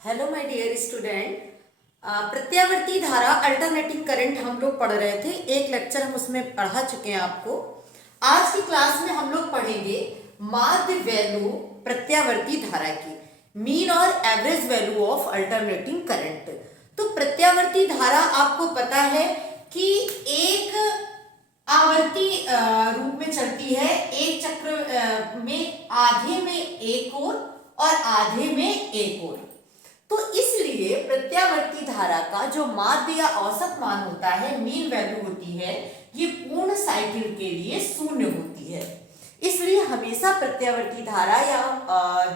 Hello my dear student. प्रत्यावर्ती धारा alternating current हम लोग पढ़ रहे थे। एक लेक्चर हम उसमें पढ़ा चुके हैं आपको। आज की क्लास में हम लोग पढ़ेंगे माध्य वैल्यू प्रत्यावर्ती धारा की, मीन और average value of alternating current. तो प्रत्यावर्ती धारा आपको पता है कि एक आवर्ती रूप में चलती है। एक चक्र में आधे में एक और आधे में एक और। तो इसलिए प्रत्यावर्ती धारा का जो माध्य या औसत मान होता है, मीन वैल्यू होती है, ये पूर्ण साइकिल के लिए शून्य होती है। इसलिए हमेशा प्रत्यावर्ती धारा या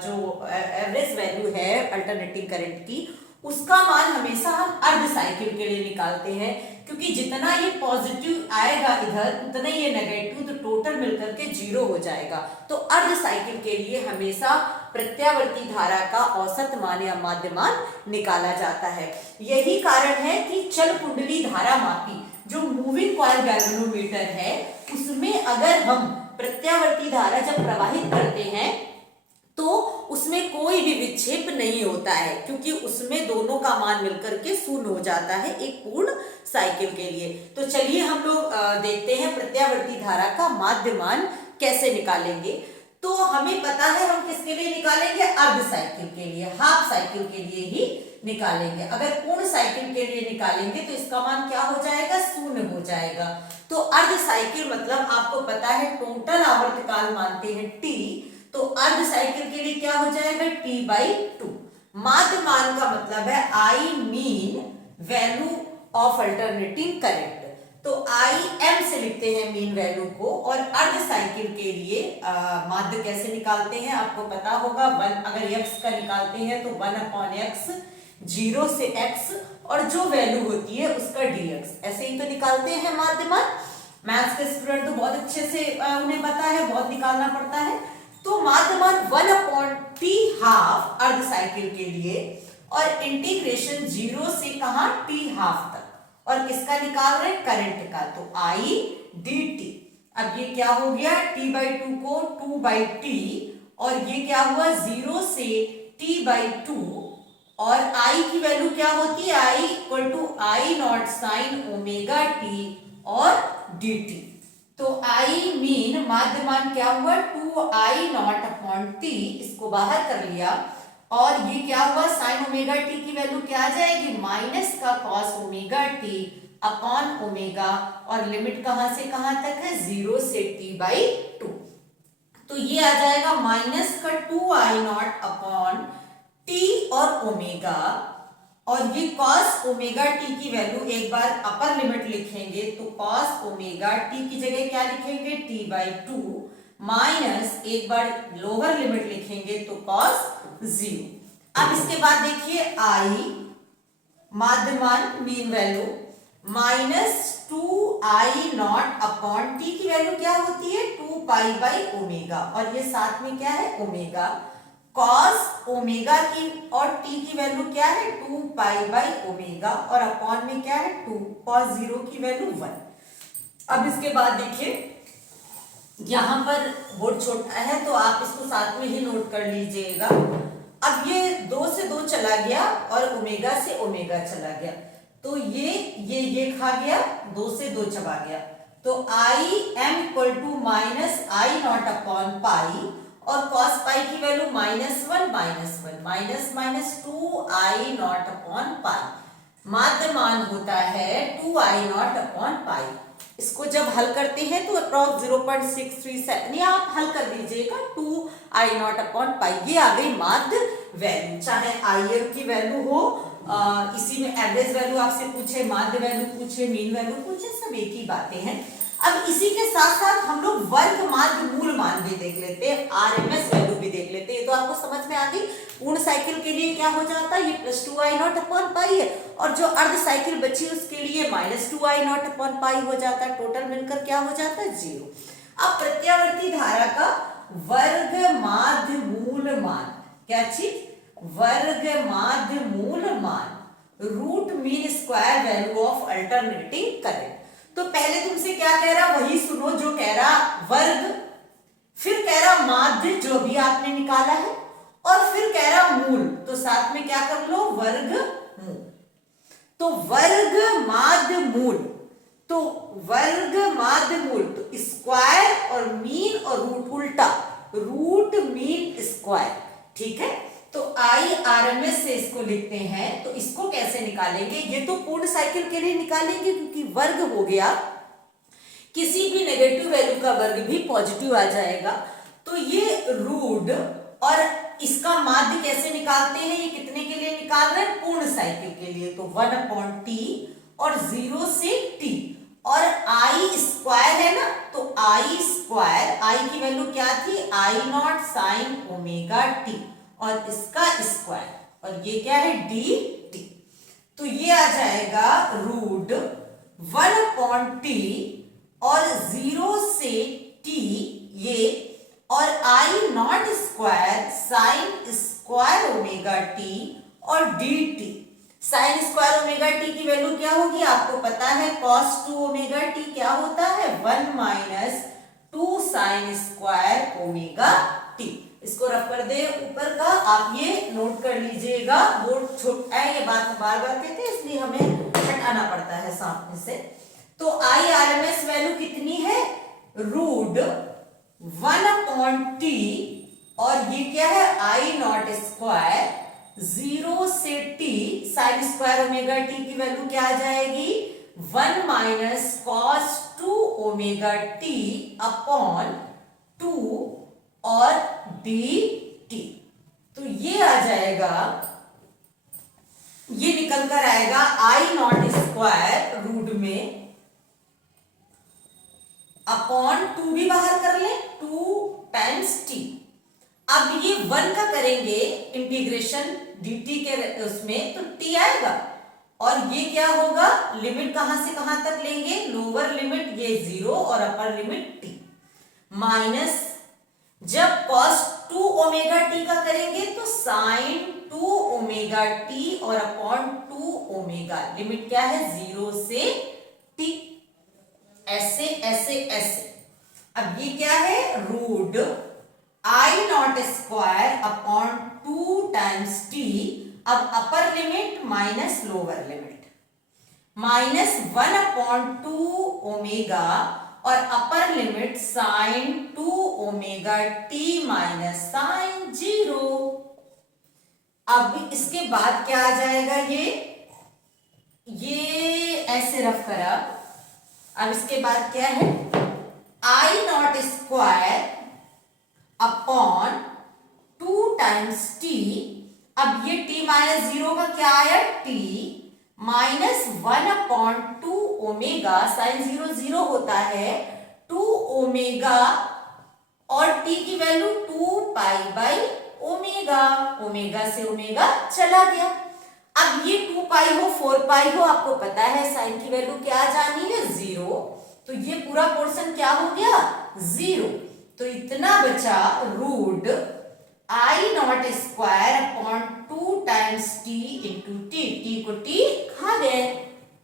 जो एवरेज वैल्यू है अल्टरनेटिंग करंट की, उसका मान हमेशा हम अर्ध साइकिल के लिए निकालते हैं, क्योंकि जितना ये पॉजिटिव आएगा इधर उतना ये नेगेटिव, तो टोटल मिलकर के जीरो हो जाएगा। तो अर्ध साइकिल के लिए हमेशा प्रत्यावर्ती धारा का औसत मान या माध्य मान निकाला जाता है। यही कारण है कि चल कुंडली धारा मापी जो मूविंग कॉइल गैल्वेनोमीटर है, उसमें अगर हम प्रत्यावर्ती धारा जब प्रवाहित करते हैं तो उसमें कोई भी विक्षेप नहीं होता है, क्योंकि उसमें दोनों का मान मिलकर के शून्य हो जाता है एक पूर्ण साइकिल के लिए। तो चलिए हम लोग देखते हैं प्रत्यावर्ती धारा का माध्य मान कैसे निकालेंगे। तो हमें पता है हम किसके लिए निकालेंगे, अर्ध साइकिल के लिए, हाफ साइकिल के लिए ही निकालेंगे। अगर पूर्ण साइकिल के लिए निकालेंगे तो इसका मान क्या हो जाएगा, शून्य हो जाएगा। तो अर्ध साइकिल मतलब आपको पता है टोटल आवर्तकाल मानते हैं टी, तो अर्ध साइकिल के लिए क्या हो जाएगा, T/2। माध्य मान का मतलब है I mean value of alternating current. तो IM से लिखते हैं मीन वैल्यू को। और अर्ध साइकिल के लिए माध्य कैसे निकालते हैं आपको पता होगा। 1 अगर x का निकालते हैं तो 1/x, 0 से x और जो वैल्यू होती है उसका dx, ऐसे ही तो निकालते हैं माध्य मान। मैथ्स के स्टूडेंट तो बहुत अच्छे से उन्हें पता है, बहुत निकालना पड़ता है। तो माध्य मान 1/t हाफ अर्ध साइकिल के लिए, और इंटीग्रेशन 0 से कहां, t हाफ तक। और किसका निकाल रहे हैं, करंट का, तो I dt। अब ये क्या हो गया, T/2 को 2/t, और ये क्या हुआ 0 से T/2, और I की वैल्यू क्या होती है, I = I0 sin omega t और dt। तो I मीन माध्य मान क्या हुआ, 2I0/t, इसको बाहर कर लिया, और ये क्या हुआ साइन ओमेगा टी की वैल्यू क्या आ जाएगी, माइनस का cos omega T upon omega, और लिमिट कहां से कहां तक है, 0 से T/2। तो ये आ जाएगा माइनस का 2I0/t और ओमेगा, और ये कॉस ओमेगा टी की वैल्यू एक बार अपर लिमिट लिखेंगे तो कॉस ओमेगा टी की जगह क्या लिखेंगे, T/2, माइनस एक बार लोअर लिमिट लिखेंगे तो कॉस 0। अब इसके बाद देखिए I माध्य मान मीन वैल्यू माइनस 2I0/t की वैल्यू क्या होती है, 2π/ओमेगा, और ये साथ में क्या है, ओमेगा। कॉस ओमेगा की और t की वैल्यू क्या है, 2π/ओमेगा, और अपॉन में क्या है 2, कॉस 0 की वैल्यू 1। अब इसके बाद देखिए यहां पर बोर्ड छोटा है तो आप इसको साथ में ही नोट कर लीजिएगा। अब ये 2 से 2 चला गया और ओमेगा से ओमेगा चला गया, तो ये खा गया, 2 से 2 चबा गया, तो IM = -I0/π, और cos पाई की वैल्यू -1 माइनस 2I0/π। माध्य मान होता है 2I0/π। इसको जब हल करते हैं तो अप्रॉक्स 0.637, या आप हल कर दीजिएगा 2I0/π। ये आ गई माध्य वैल्यू। चाहे IM की वैल्यू हो, इसी में एवरेज वैल्यू आपसे पूछे, माध्य वैल्यू पूछे, मीन वैल्यू पूछे, सब एक ही बातें हैं। अब इसी के साथ साथ हम लोग वर्ग माध्य मूल मान भी देख लेते हैं, RMS वैल्यू भी देख लेते हैं। तो आपको समझ में आ गई पूर्ण साइकिल के लिए क्या हो जाता है, ये +2I0/π है, और जो अर्ध साइकिल बची उसके लिए -2I0/π हो जाता है। टोटल मिलकर क्या हो जाता है, 0। अब प्रत्यावर्ती धारा का वर्ग माध्य मूल मान, क्या चीज, वर्ग माध्य मूल मान, root mean square value of alternating current. तो पहले तुमसे क्या कह रहा, वही सुनो जो कह रहा, वर्ग, फिर कह रहा माध्य जो भी आपने निकाला है, और फिर कह रहा मूल। तो तो साथ में क्या कर लो, वर्गमूल। तो वर्ग माध्य मूल, तो वर्ग माध्य मूल, तो स्क्वायर और मीन और रूट उल्टा, रूट मीन स्क्वायर, ठीक है। तो IRMS से इसको लिखते हैं। तो इसको कैसे निकालेंगे, ये तो पूर्ण साइकिल के लिए निकालेंगे क्योंकि वर्ग हो गया, किसी भी नेगेटिव वैल्यू का वर्ग भी पॉजिटिव आ जाएगा। तो ये रूट और इसका माध्य कैसे निकालते हैं, ये कितने के लिए निकाल रहे हैं, पूर्ण साइकिल के लिए। तो 1/t और 0 से t, और I स्क्वायर है ना, तो I स्क्वायर, I की वैल्यू क्या थी, I0 साइन ओमेगा t, और इसका स्क्वायर, और ये क्या है, dt। तो ये आ जाएगा रूट 1/t और 0 से t ये, और I0 square sine square omega t और dt। Sine square omega t की वैल्यू क्या होगी, आपको पता है, cos 2 ओमेगा t क्या होता है, 1 - 2 साइन स्क्वायर ओमेगा t। इसको रफ कर दे ऊपर का, आप ये नोट कर लीजिएगा, बोर्ड छोटा है, ये बात बार बार कहते हैं इसलिए हमें हटाना पड़ता है सामने से। तो IRMS वैल्यू कितनी है, रूट 1/t और ये क्या है, I0 स्क्वायर 0 से t sine square omega t की वैल्यू क्या आ जाएगी, 1 - cos 2 ओमेगा t अपॉन 2 और dt। तो ये आ जाएगा, ये निकल कर आएगा I0 स्क्वायर रूट में अपॉन 2 भी बाहर कर ले, 2 टाइम्स t। अब ये 1 का करेंगे इंटीग्रेशन dt के उसमें, तो t आएगा, और ये क्या होगा, लिमिट कहां से कहां तक लेंगे, लोअर लिमिट ये 0 और अपर लिमिट t, माइनस जब cos 2 ओमेगा t का करेंगे तो sin 2 ओमेगा t और अपॉन 2 ओमेगा, लिमिट क्या है, 0 से t, ऐसे ऐसे ऐसे। अब ये क्या है, root I0 square upon 2 times t, अब upper limit minus lower limit, minus 1/2 omega और upper limit sine 2 omega t minus sine 0। अब इसके बाद क्या आ जाएगा, ये ऐसे रफ करा। अब इसके बाद क्या है, I0 square upon 2 times t, अब ये t माइनस 0 का क्या आया, t माइनस 1/2 ओमेगा, साइन 0 0 होता है, 2 ओमेगा और t की value 2 pi by omega, omega से ओमेगा चला गया। अब ये 2 पाई हो 4 पाई हो, आपको पता है साइन की वैल्यू क्या जानी है, 0। तो ये पूरा पोर्शन क्या हो गया, 0। तो इतना बचा root I0 square upon 2 times t into t को t खा गए,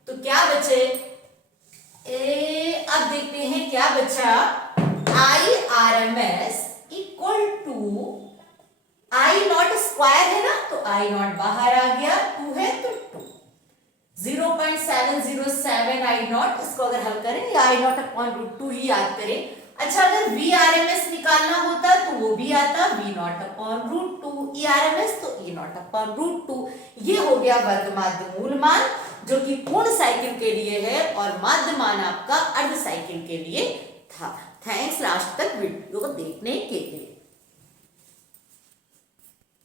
तो क्या बचे, अब देखते हैं क्या बचा, IRMS equal to I0 square है ना, तो I0 बाहर आ गया, 2 है तो 2, 0.707 I0। इसको अगर हल करें या I0 अपॉन रूट 2 ही याद करें। अच्छा, अगर VRMS निकालना होता तो वो भी आता, V0 अपॉन रूट 2, ERMS तो E0 अपॉन रूट 2। ये हो गया वर्ग माध्य मूल मान, जो कि पूर्ण साइकिल के लिए है, और माध्य मान आपका अर्ध साइकिल के लिए था। थैंक्स लास्ट तक